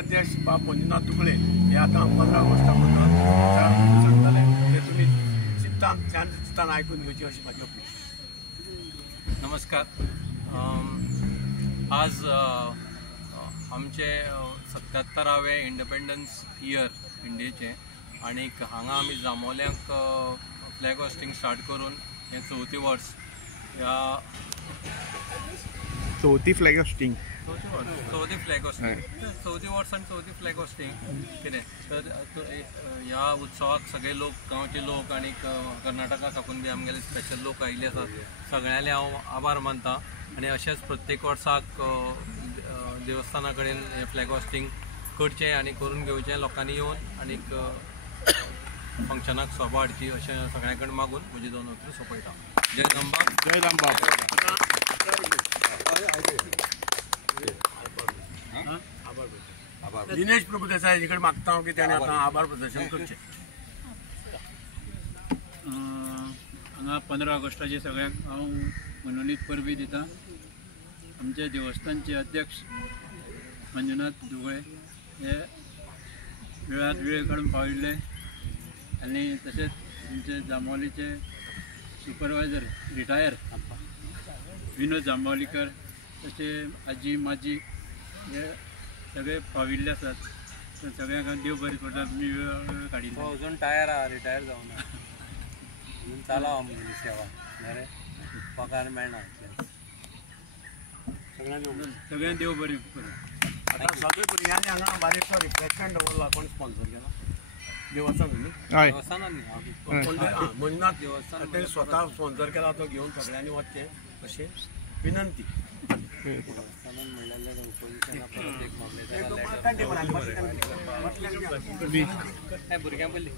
अध्यक्ष बाब मंजुनाथ दुबळे हे आता 15 ऑगस्टाक सांगताले ते तुम्ही चिंतन ऐकून घेवची अशी माझी अपेक्षा। नमस्कार। आज आमचे 77वे इंडिपेंडन्स इयर इंडियेचे आणि हांगा आमी जांबोल्यांक फ्लॅग होस्टिंग स्टार्ट करून हे 4थी वर्स ह्या चौथी फ्लॅग होस्टिंग चौथी फ्लॅग होस्टिंग 4थी वर्स आणि 4थी फ्लॅग होस्टिंग कितें तर ह्या उत्सवाक सगळे लोक गांवचे लोक आणि कर्नाटका साकून बी आमगेले स्पेशल लोक आयिल्ले आसात। सगळ्यांले हांव आभार मानता आणि अशेंच प्रत्येक वर्साक देवस्थाना कडेन हे फ्लॅग होस्टिंग करचें आणि करून घेवचें लोकांनी येवन आणि फंक्शनाक सोबा हाडची अशें सगळ्यां कडेन मागून म्हजी 2 उतरां सोंपयता। जय रामबाब। जय रामबाब। दिनेश प्रभुदेसाई कडेन मागता की ताणें आतां आभार प्रदर्शन करचें। हांगा 15 ऑगस्टाचे सगळ्यांक हांव मनोनीत परबी दिता। आमचे देवस्थानचे अध्यक्ष मंजुनाथ दुबळे हे वेळात वेळ काडून पाविल्ले आनी तशेंच आमचे जांबवलीचे सुपरवायझर रिटायर विनोद जांबावलीकर तसे आजी माजी हे सगळे पाविल्ले आसात। तर सगळ्यांक देव बरें करता। तुमी वेळ काडिल्लो अजून टायर रिटायर जावना अजून चालू आमची सेवा बरें पगार मेळना सगळ्यांक देव बरें करूं। आता सगळे भुरग्यांनी हांगा बारीकसो रिफ्रेशमेंट दवरला। कोण स्पॉन्सर केला? देवस्थान न्ही? हय देवस्थानान मंजुनाथ देवस्थान ते स्वता स्पॉन्सर केला तो घेवन सगळ्यांनी वचचें अशें विनंती। देवस्थानान म्हणलेलें ऑपोजिशनाक परत एक मामलेदाराक भुरग्यां पयलीं